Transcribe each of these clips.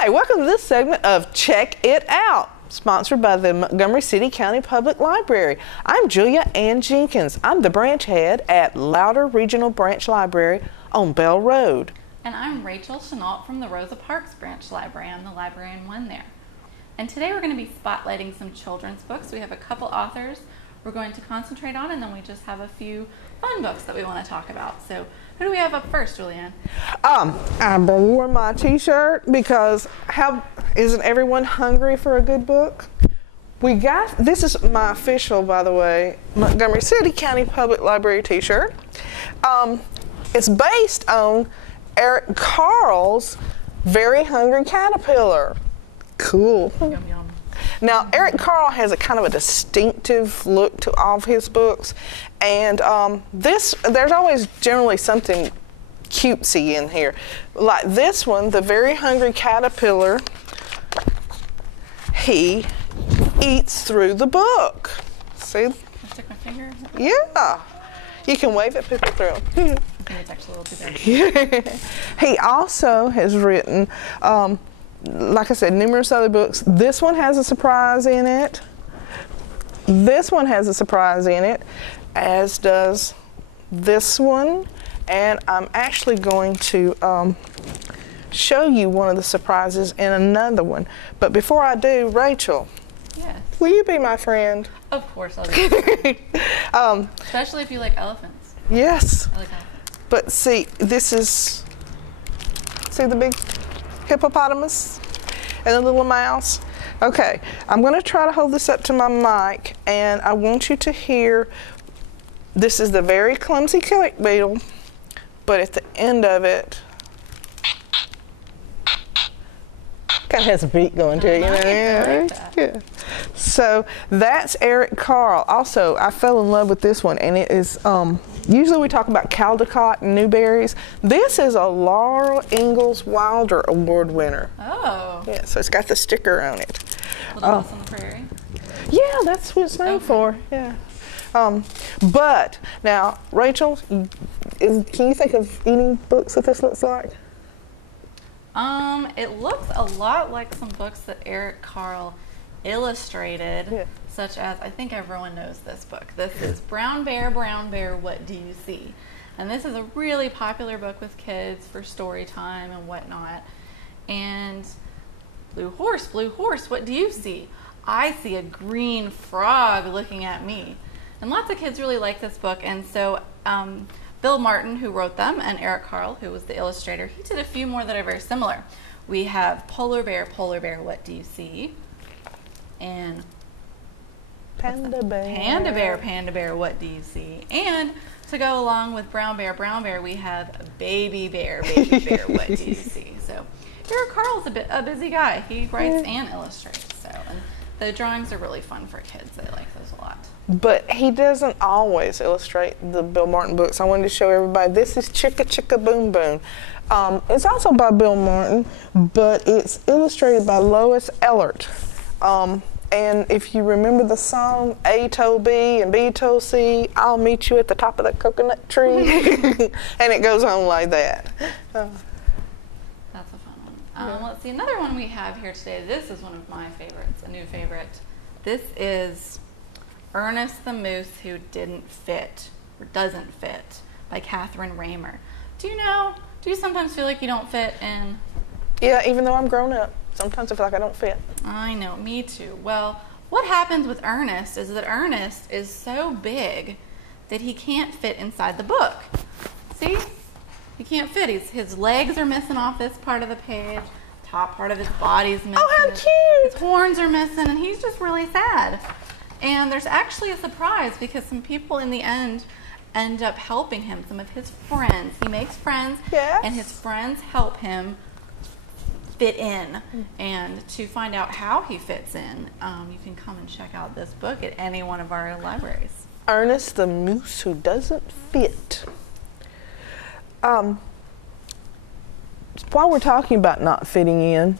Hi, welcome to this segment of Check It Out, sponsored by the Montgomery City County Public Library. I'm Julia Ann Jenkins. I'm the branch head at Louder Regional Branch Library on Bell Road. And I'm Rachel Chenault from the Rosa Parks Branch Library. I'm the librarian one there. And today we're going to be spotlighting some children's books. We have a couple authors we're going to concentrate on, and then we just have a few fun books that we want to talk about. So who do we have up first, Julianne? I wore my t-shirt because isn't everyone hungry for a good book? This is my official, by the way, Montgomery City County Public Library t-shirt. It's based on Eric Carle's Very Hungry Caterpillar. Cool. Yum, yum. Now, Eric Carle has a kind of a distinctive look to all of his books, and there's always generally something cutesy in here. Like this one, The Very Hungry Caterpillar, he eats through the book. See? I stick my finger? Yeah. You can wave at people through them. I think it's actually a little too big. He also has written, like I said, numerous other books. This one has a surprise in it. This one has a surprise in it, as does this one. And I'm actually going to show you one of the surprises in another one. But before I do, Rachel, Yes. will you be my friend? Of course I'll be your friend. Especially if you like elephants. Yes. I like elephants. But see the big hippopotamus and the little mouse? Okay, I'm going to try to hold this up to my mic, and I want you to hear, this is the very clumsy click beetle, but at the end of it, kind of has a beat going to it, you know? I like that. Yeah. So that's Eric Carle. Also, I fell in love with this one, and it is, usually we talk about Caldecott and Newberries. This is a Laurel Ingalls Wilder Award winner. Oh. Yeah, so it's got the sticker on it. Little House on the Prairie. Yeah, that's what it's named for. Yeah. But now, Rachel, can you think of any books that this looks like? It looks a lot like some books that Eric Carle illustrated, Yeah. such as, I think everyone knows this book. This is Brown Bear, What Do You See? And this is a really popular book with kids for story time and whatnot. And Blue Horse, what do you see? I see a green frog looking at me. And lots of kids really like this book, and so Bill Martin, who wrote them, and Eric Carle, who was the illustrator, he did a few more that are very similar. We have Polar Bear, what do you see? And Panda Bear. Panda Bear, what do you see? And to go along with Brown Bear, we have Baby Bear, what do you see? So Eric Carle's a busy guy. He writes and illustrates, and the drawings are really fun for kids. They like those a lot. But he doesn't always illustrate the Bill Martin books. I wanted to show everybody. This is Chicka Boom. It's also by Bill Martin, but it's illustrated by Lois Ehlert. And if you remember the song, A told B and B told C, I'll meet you at the top of the coconut tree. And it goes on like that. That's a fun one. Let's see, another one we have here today. This is one of my favorites, a new favorite. This is Ernest the Moose Who Didn't Fit, or Doesn't Fit, by Catherine Raymer. Do you sometimes feel like you don't fit in? Yeah, even though I'm grown up, sometimes I feel like I don't fit. I know, me too. Well, what happens with Ernest is that Ernest is so big that he can't fit inside the book. See? He can't fit. His legs are missing off this part of the page. Top part of his body's missing. Oh, how cute! His horns are missing, and he's just really sad. And there's actually a surprise because some people in the end up helping him, some of his friends. He makes friends, yes. And his friends help him fit in. And to find out how he fits in, you can come and check out this book at any one of our libraries. Ernest the Moose Who Doesn't Fit. While we're talking about not fitting in,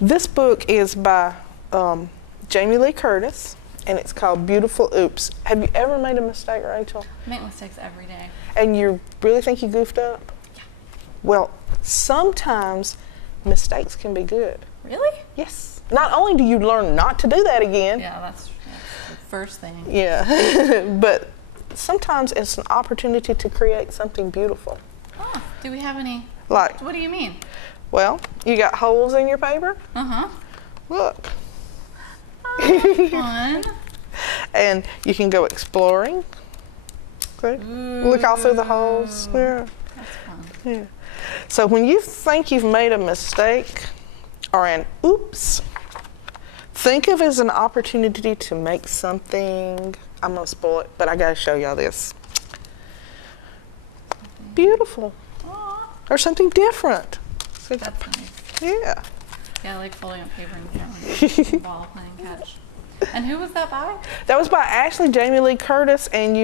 this book is by Jamie Lee Curtis, and it's called Beautiful Oops. Have you ever made a mistake, Rachel? I make mistakes every day. And you really think you goofed up? Yeah. Well, sometimes mistakes can be good. Really? Yes. Not only do you learn not to do that again. Yeah, that's the first thing. Yeah. But sometimes it's an opportunity to create something beautiful. Oh, do we have any? Like, what do you mean? Well, you got holes in your paper? Uh-huh. Look. Oh, that's fun. And you can go exploring. Okay. Look all through the holes. Yeah. That's fun. Yeah. So when you think you've made a mistake or an oops, think of it as an opportunity to make something, I'm going to spoil it, but I got to show y'all this. Beautiful. Aww. Or something different. So, That's nice. yeah. Yeah, I like folding up paper and throwing ball playing catch. And who was that by? That was by Ashley Jamie Lee Curtis, and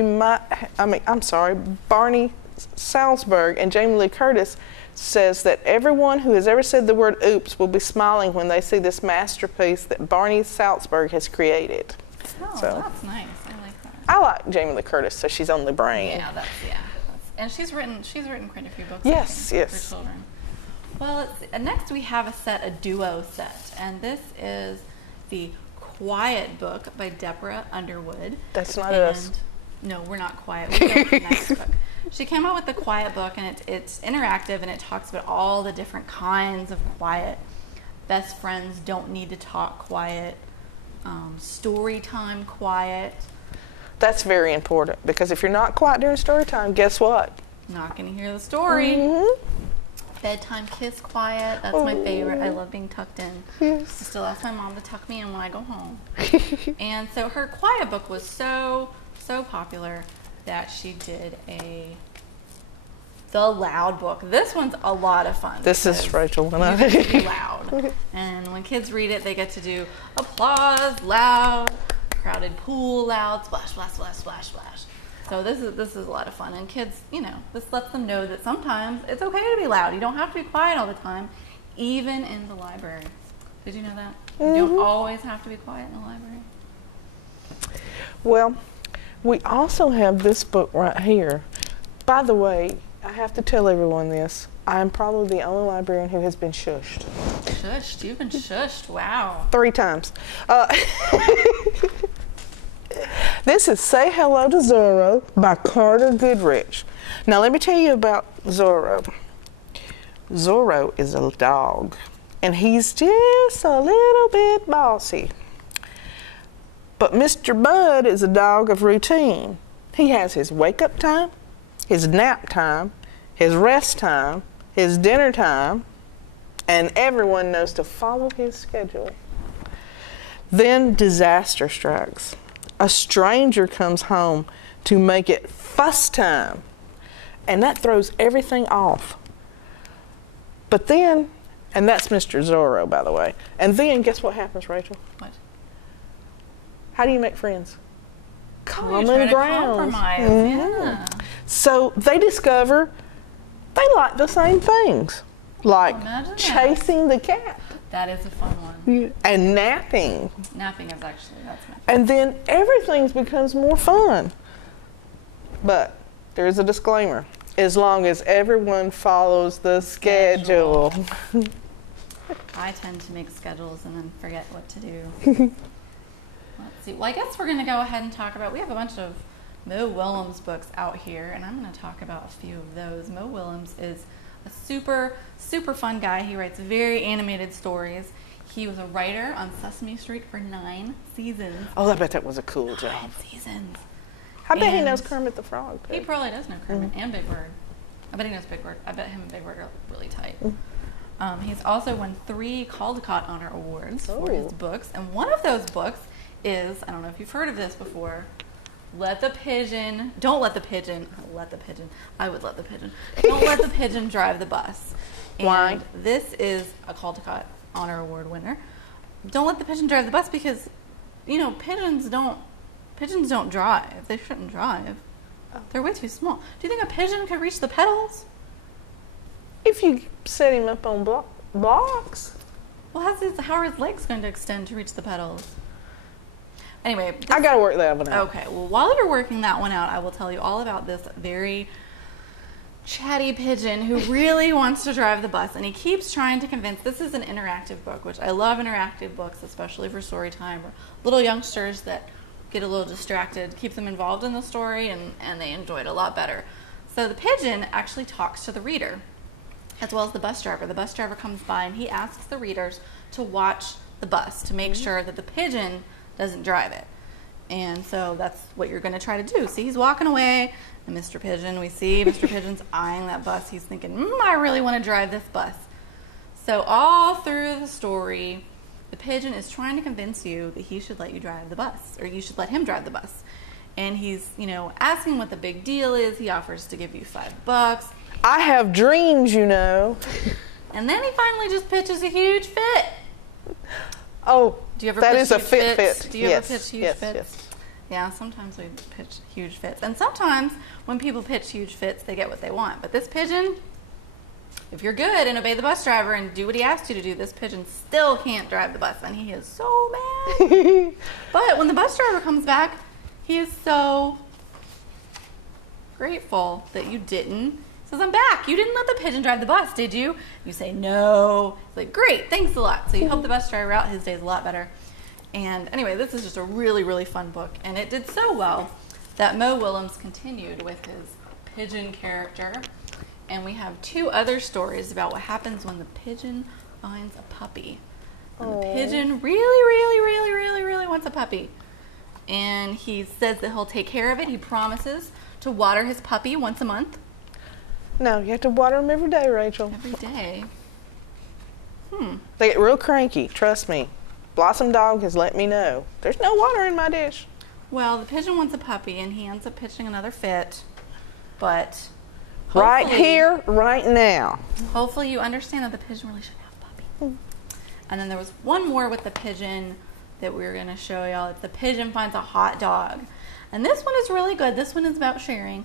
Barney Salzberg. And Jamie Lee Curtis says that everyone who has ever said the word oops will be smiling when they see this masterpiece that Barney Salzberg has created. Oh, So, that's nice. I like that. I like Jamie Lee Curtis, so she's on the brain. Yeah, and she's written quite a few books. Yes, I think, yes. for children. Well, next we have a duo set, and this is the Quiet Book by Deborah Underwood. That's not us. No, we're not quiet. We're going to the next book. She came out with the Quiet Book, and it's interactive, and it talks about all the different kinds of quiet. Best friends don't need to talk quiet. Story time quiet. That's very important, because if you're not quiet during story time, guess what? Not going to hear the story. Mm-hmm. Bedtime kiss quiet. That's my favorite. I love being tucked in. Yes. I still ask my mom to tuck me in when I go home. And so her Quiet Book was so popular that she did the Loud Book. This one's a lot of fun. This is Rachel and I. You get to be loud. And when kids read it, they get to do applause, loud, crowded pool, loud, splash, splash, splash, splash, splash. So this is a lot of fun. And kids, this lets them know that sometimes it's okay to be loud. You don't have to be quiet all the time, even in the library. Did you know that? You don't always have to be quiet in the library. Well, we also have this book right here. By the way, I have to tell everyone this. I am probably the only librarian who has been shushed. Shushed? You've been shushed. Wow. 3 times. This is Say Hello to Zorro by Carter Goodrich. Now let me tell you about Zorro. Zorro is a dog, and he's just a little bit bossy. But Mr. Bud is a dog of routine. He has his wake-up time, his nap time, his rest time, his dinner time, and everyone knows to follow his schedule. Then disaster strikes. A stranger comes home to make it fuss time, and that throws everything off. But then, and that's Mr. Zorro, by the way, and then guess what happens, Rachel? What? How do you make friends? Common ground. Compromise. Yeah. So they discover they like the same things, like chasing the cat. That is a fun one. And napping. Napping is actually, that's my favorite. And then everything becomes more fun. But there's a disclaimer. As long as everyone follows the schedule. I tend to make schedules and then forget what to do. Let's see. Well, I guess we're going to go ahead and talk about, we have a bunch of Mo Willems books out here, and I'm going to talk about a few of those. Mo Willems is a super fun guy. He writes very animated stories. He was a writer on Sesame Street for 9 seasons. Oh, I bet that was a cool job. 9 seasons. I bet he knows Kermit the Frog. Too. He probably does know Kermit and Big Bird. I bet he knows Big Bird. I bet him and Big Bird are really tight. He's also won 3 Caldecott Honor Awards for his books. And one of those books is, I don't know if you've heard of this before, Don't let the pigeon, I would let the pigeon. Don't let the pigeon drive the bus. And Why? This is a Caldecott Honor Award winner. Don't let the pigeon drive the bus because, pigeons don't drive. They shouldn't drive. They're way too small. Do you think a pigeon could reach the pedals? If you set him up on blocks. Well, how are his legs going to extend to reach the pedals? Anyway. I got to work that one out. Okay. Well, while you're working that one out, I will tell you all about this very chatty pigeon who really wants to drive the bus, and he keeps trying to convince. This is an interactive book, which I love interactive books, especially for story time or little youngsters that get a little distracted. Keep them involved in the story, and they enjoy it a lot better. So the pigeon actually talks to the reader as well as the bus driver. The bus driver comes by and he asks the readers to watch the bus to make sure that the pigeon doesn't drive it. And so that's what you're going to try to do. See, he's walking away, and Mr. Pigeon, we see Mr. Pigeon's eyeing that bus. He's thinking, I really want to drive this bus. So all through the story, the pigeon is trying to convince you that he should let you drive the bus, or you should let him drive the bus. And he's, asking what the big deal is. He offers to give you $5. I have dreams, you know. And then he finally just pitches a huge fit. Oh, do you ever that pitch is a huge fit fits? fit. Do you Yes, ever pitch huge yes, fits? yes. Yeah, sometimes we pitch huge fits. And sometimes when people pitch huge fits, they get what they want. But this pigeon, if you're good and obey the bus driver and do what he asks you to do, this pigeon still can't drive the bus. And he is so mad. But when the bus driver comes back, he is so grateful that you didn't. He says, I'm back. You didn't let the pigeon drive the bus, did you? You say, no. He's like, great, thanks a lot. So you help the bus driver out. His day's a lot better. And anyway, this is just a really, really fun book. And it did so well that Mo Willems continued with his pigeon character. And we have 2 other stories about what happens when the pigeon finds a puppy. And the pigeon really, really, really, really, really wants a puppy. And he says that he'll take care of it. He promises to water his puppy once a month. No, you have to water them every day, Rachel. Every day. They get real cranky, trust me. Blossom Dog has let me know. There's no water in my dish. Well, the pigeon wants a puppy, and he ends up pitching another fit. But right here, right now. Hopefully you understand that the pigeon really should have a puppy. And then there was one more with the pigeon that we were going to show y'all. It's the pigeon finds a hot dog. And this one is really good. This one is about sharing.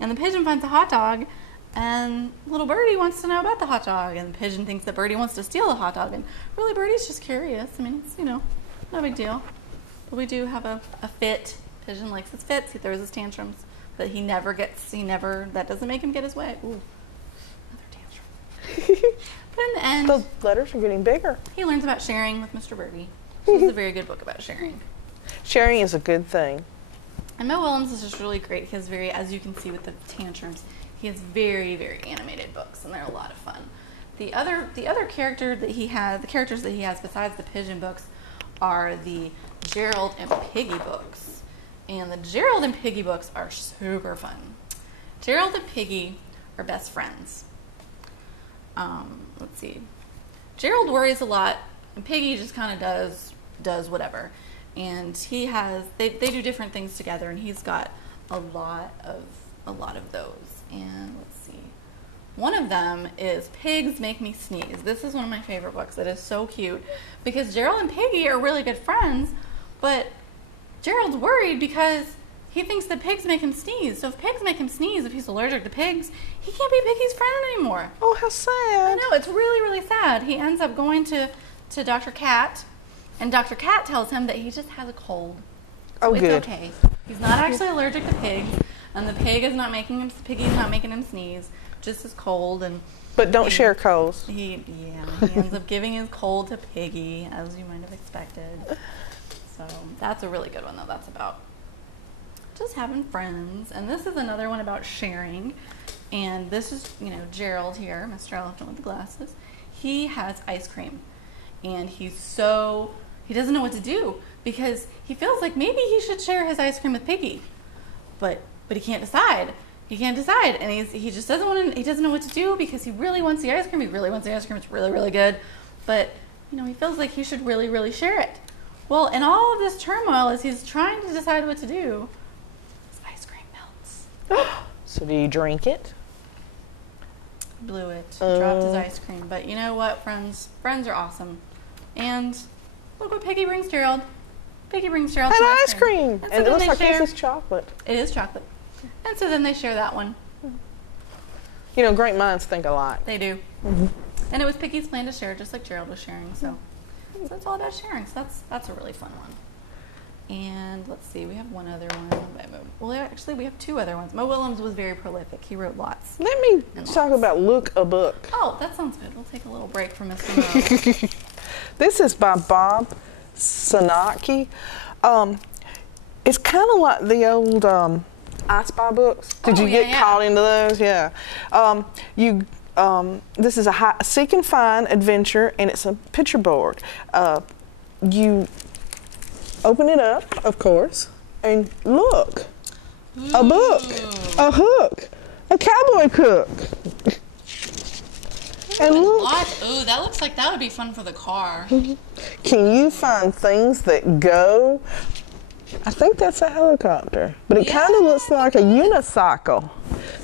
And the pigeon finds a hot dog, and little Birdie wants to know about the hot dog. And the pigeon thinks that Birdie wants to steal the hot dog. And really, Birdie's just curious. I mean, it's, no big deal. But we do have a fit. Pigeon likes his fits. He throws his tantrums. But that doesn't make him get his way. Ooh, another tantrum. But in the end, The letters are getting bigger. he learns about sharing with Mr. Birdie. This is a very good book about sharing. Sharing is a good thing. And Mo Willems is just really great. He has as you can see with the tantrums, he has very, very animated books, and they're a lot of fun. The other characters that he has besides the pigeon books are the Gerald and Piggy books. And the Gerald and Piggy books are super fun. Gerald and Piggy are best friends. Let's see. Gerald worries a lot, and Piggy just kind of does whatever. And they do different things together, and he's got a lot of those. And let's see. One of them is Pigs Make Me Sneeze. This is one of my favorite books. It is so cute because Gerald and Piggy are really good friends, but Gerald's worried because he thinks that pigs make him sneeze. So if pigs make him sneeze, if he's allergic to pigs, he can't be Piggy's friend anymore. Oh, how sad. I know, it's really, really sad. He ends up going to Dr. Cat, and Dr. Cat tells him that he just has a cold. So Oh, it's good. okay. He's not actually allergic to pigs, and the Piggy's not making him sneeze, just his cold. But don't share colds. He ends up giving his cold to Piggy, as you might have expected. So that's a really good one, though. That's about just having friends. And this is another one about sharing. And this is, Gerald here, Mr. Elephant with the glasses. He has ice cream. And he doesn't know what to do because he feels like maybe he should share his ice cream with Piggy. But he can't decide. He can't decide. And he just he doesn't know what to do because he really wants the ice cream. He really wants the ice cream. It's really, really good. But, he feels like he should really, really share it. Well, in all of this turmoil, as he's trying to decide what to do, his ice cream melts. So do you drink it? Blew it. Dropped his ice cream. But you know what, friends? Friends are awesome. And look what Piggy brings Gerald. Piggy brings Gerald some ice cream. And, And so it looks like share, this is chocolate. It is chocolate. And so then they share that one. Great minds think alike. They do. Mm-hmm. And it was Piggy's plan to share, just like Gerald was sharing. So it's all about sharing. So that's a really fun one. And let's see, we have one other one by Mo. Well, actually, we have two other ones. Mo Willems was very prolific. He wrote lots. Let me talk about Look a Book. Oh, that sounds good. We'll take a little break from Mr. Mo. This is by Bob Sanaki. It's kind of like the old I Spy books. Did you get caught into those? Yeah. This is a seek and find adventure, and it's a picture board. You open it up, of course, and look. A book, a hook, a cowboy cook. And look. Ooh, that looks like that would be fun for the car. Can you find things that go? I think that's a helicopter, but it kind of looks like a unicycle.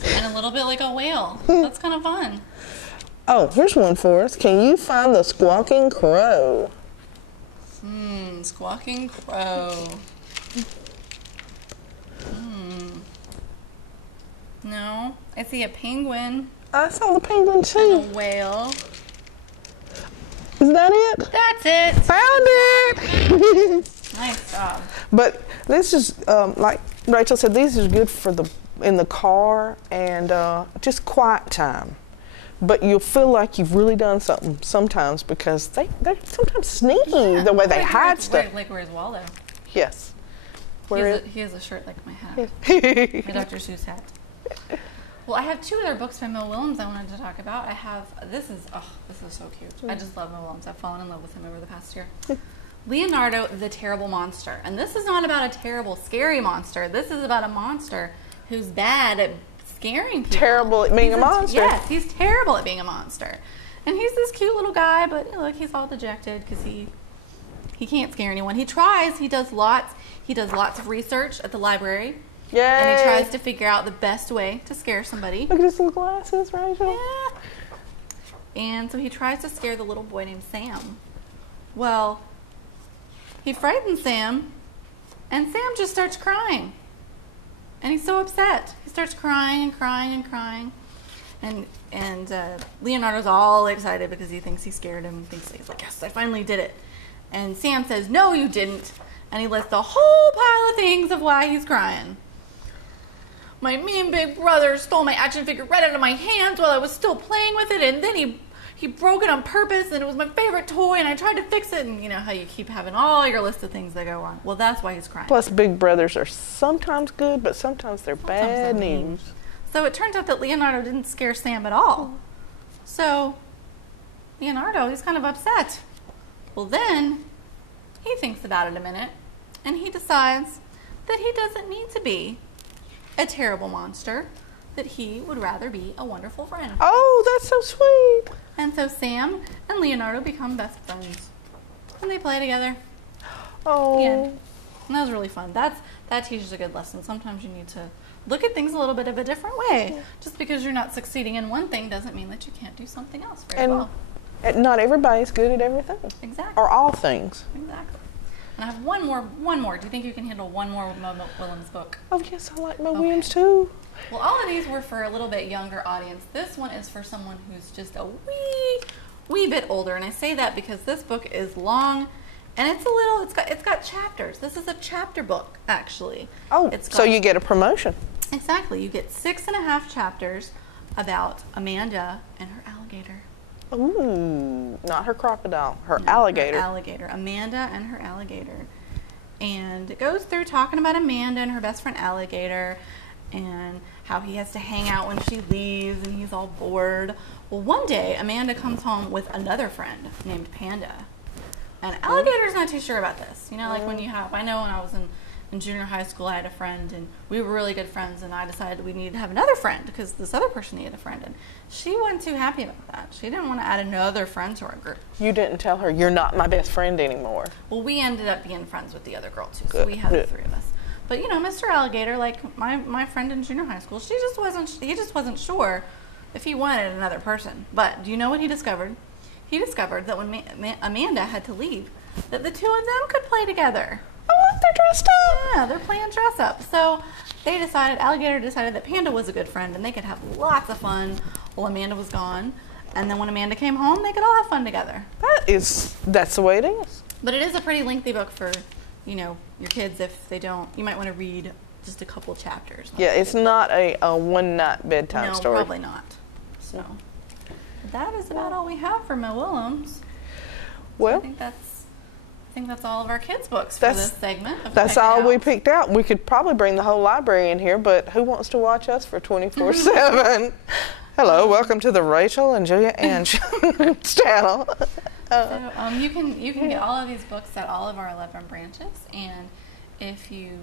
And a little bit like a whale. That's kind of fun. Oh, here's one for us. Can you find the squawking crow? Squawking crow. No, I see a penguin. I saw the penguin too. And a whale. Is that it? That's it. Found it. Nice job. But this is like Rachel said. These are good for in the car and just quiet time. But you'll feel like you've really done something sometimes because they're sometimes sneaky the way they hide stuff. Like where's Waldo? Yes. He has a shirt like my hat. My Dr. Seuss hat. Well, I have two other books by Mo Willems I wanted to talk about. I have, this is so cute. I just love Mo Willems. I've fallen in love with him over the past year. Leonardo the Terrible Monster. And this is not about a terrible, scary monster. This is about a monster who's bad at scaring people. Terrible at being a monster. Yes, he's terrible at being a monster. And he's this cute little guy, but look, he's all dejected because he can't scare anyone. He tries. He does lots of research at the library. Yay. And he tries to figure out the best way to scare somebody. Look at his little glasses, Rachel. Yeah. And so he tries to scare the little boy named Sam. Well, he frightens Sam, and Sam just starts crying. And he's so upset. He starts crying and crying and crying. And Leonardo's all excited because he thinks he scared him. He's like, yes, I finally did it. And Sam says, no, you didn't. And he lists a whole pile of things of why he's crying. My mean big brother stole my action figure right out of my hands while I was still playing with it, and then he broke it on purpose, and it was my favorite toy, and I tried to fix it, and you know how you keep having all your list of things that go wrong. Well, that's why he's crying. Plus, big brothers are sometimes good, but sometimes they're bad news. So it turns out that Leonardo didn't scare Sam at all. So Leonardo, he's kind of upset. Well, then he thinks about it a minute, and he decides that he doesn't need to be a terrible monster, that he would rather be a wonderful friend. Oh, that's so sweet. And so Sam and Leonardo become best friends. And they play together. Oh. Yeah. And that was really fun. That teaches a good lesson. Sometimes you need to look at things a little bit of a different way. Just because you're not succeeding in one thing doesn't mean that you can't do something else very well. And not everybody's good at everything. Exactly. Or all things. Exactly. And I have one more. Do you think you can handle one more Mo Willems book? Oh, yes, I like Mo Willems too. Well, all of these were for a little bit younger audience. This one is for someone who's just a wee bit older. And I say that because this book is long and it's got chapters. This is a chapter book, actually. Oh, so you get a promotion. Exactly. You get 6.5 chapters about Amanda and her alligator. Ooh, not her crocodile, her alligator. Her alligator. Amanda and her alligator. And it goes through talking about Amanda and her best friend Alligator and how he has to hang out when she leaves and he's all bored. Well, one day Amanda comes home with another friend named Panda. And Alligator's not too sure about this. You know, like when I know when I was in junior high school, I had a friend, and we were really good friends, and I decided we needed to have another friend because this other person needed a friend, and she wasn't too happy about that. She didn't want to add another friend to our group. You didn't tell her, you're not my best friend anymore. Well, we ended up being friends with the other girl, too, so we had the three of us. But, you know, Mr. Alligator, like my friend in junior high school, he just wasn't sure if he wanted another person. But do you know what he discovered? He discovered that when Amanda had to leave, that the two of them could play together. Oh, look, they're dressed up. Yeah, they're playing dress up. So Alligator decided that Panda was a good friend and they could have lots of fun while Amanda was gone. And then when Amanda came home, they could all have fun together. That's the way it is. But it is a pretty lengthy book for you know, your kids, if they don't, you might want to read just a couple chapters. Yeah, it's not a one-night bedtime story. No, probably not. So that is about all we have for Mo Willems. Well, I think that's all of our kids' books for this segment. That's all we picked out. We could probably bring the whole library in here, but who wants to watch us for 24/7? Hello, welcome to the Rachel and Julia Ann channel. So you can get all of these books at all of our 11 branches, and if you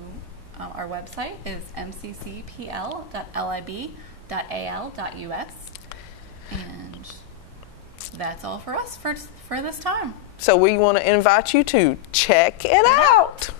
our website is mccpl.lib.al.us, and that's all for us for this time. So we want to invite you to check it out.